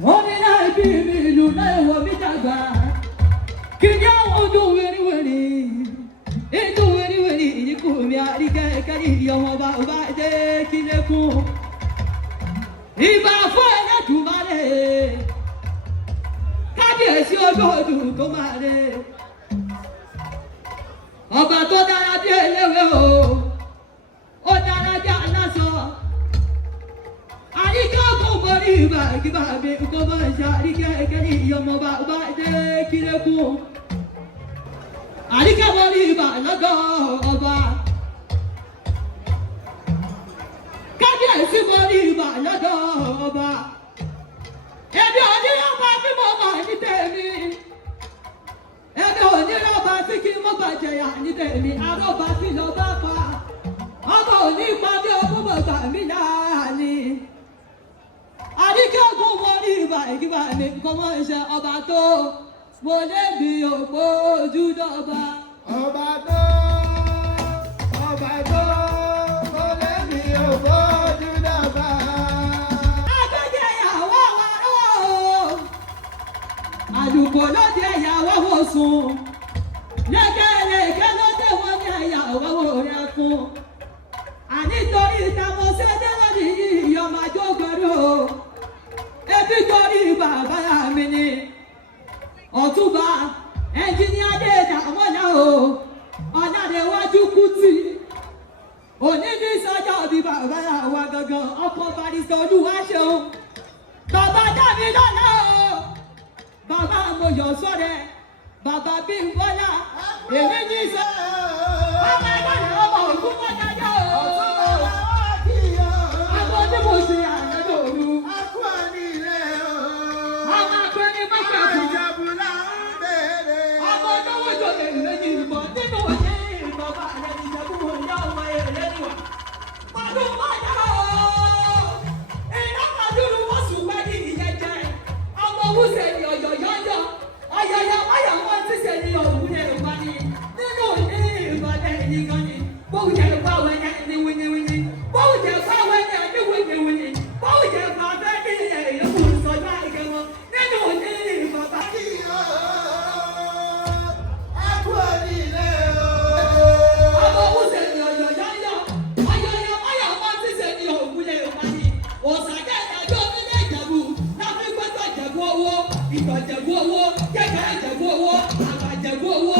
Only I be me, you know what me dagba. Can you do very it do very you could be a rika your about the kileku. If I find to marry, Kábíyèsí olódù tó máa rè. Ọba tó dára bí eléwé o, ó dára bí aláṣọ. Àríkà kò borí ìgbà kíbà mi kò bá ṣe àríkà kẹ́lí ìyọmọba ọba dé kílẹ̀kùn. Àríkà borí ìgbà lọ́dọ̀ ọba. Kábíyèsí borí ìgbà lọ́dọ̀ ọba. Ẹbí òní ọba tí mo wà ní tèmi. Ẹbí òní ọba tí kí mo gbàjẹyà ní tèmi. Arọ́ba tí lọ bá pa. Ọba òní pa bí ogún mo gbà mí láàánì. Àríkà kò borí ìgbà ìgbà mi kò mọ̀ ṣe ọba tó. Mo lè bí òpó ojú dọ́ba. Ọba tó, ọba tó, mo lè bí òpó ojú dọ́ba. Àgbẹ̀jẹ̀yàwó wa ó. Àdùkò ló dé ìyàwó wò sùn. Lẹ́gẹ̀lẹ́gẹ̀ ló dé wọ́n ní ìyàwó wò rẹ̀ fún. Ànítorí ìtàmọ̀ sẹ́dẹ̀ wọ́n ní ìyọ̀mọ̀ àjọgbọ̀rọ̀. Ebi torí bàbá mi ni. Ọ̀túnba ẹnjìníà dé ìdààmúlá o. Ọ̀nàdéwájú Kútì. Òní ní sọ́jọ́ bí bàbá wa gangan ọkọ̀ Barrister Olúwaṣeun. Bàbá dàbí lọ́la o. Bàbá Mọ̀yọ̀ sọ́rẹ̀. Bàbá Bímbọ́lá. Èmi ní sọ. Ọmọ ẹgbẹ́ ni ọmọ òkú mọ́ dájọ́ o. Àwọn tí mo ṣe àyẹ̀dọ̀ òru. Ọmọ akọni mọ́kà fún. Ọmọ olówó jòlè lẹ́yìn ìbọn nínú òye ìbọ̀bà rẹ̀ ìjẹ̀bú òye ọmọ èrè níwà. Ọdún mọ́jà o. Ìyá Màdúrú wọ́n sùn pẹ́ ní ìyẹn jẹ. Ọmọ wúṣẹ̀ ni ọ̀yọ̀yọ̀yọ̀. Ọ̀yọ̀yọ̀ wáyà wọ́n ti ṣe ní òwúrẹ̀ ìwà ni. Nínú òye ìbọ̀lẹ̀ ìyíkan ni. Bóun jẹ́ ìpáwẹ́ ní wíníwíní. Bóun jẹ́ ìpáwẹ́ ní wíníwíní. Bóun jẹ́ ìpàfẹ́ ní ìyẹ̀kú sọ́jọ́ àìkẹ́wọ́. Nínú òye ìbọ̀bà. Ọmọ wúṣẹ̀ ni ọ̀yọ̀yọ̀yọ̀. Ọ̀yọ̀yọ̀ wáyà wọ́n ti ṣe ní òwúrẹ̀ ìwà ni. Òṣàjẹ́ ìdájọ́ nílé Ìjẹ̀bú. Láfi gbọ́dọ̀ Ìjẹ̀bú owó. Ìtọ̀ Ìjẹ̀bú owó. Kẹ̀kẹ́ Ìjẹ̀bú owó. Àgbà Ìjẹ̀bú owó.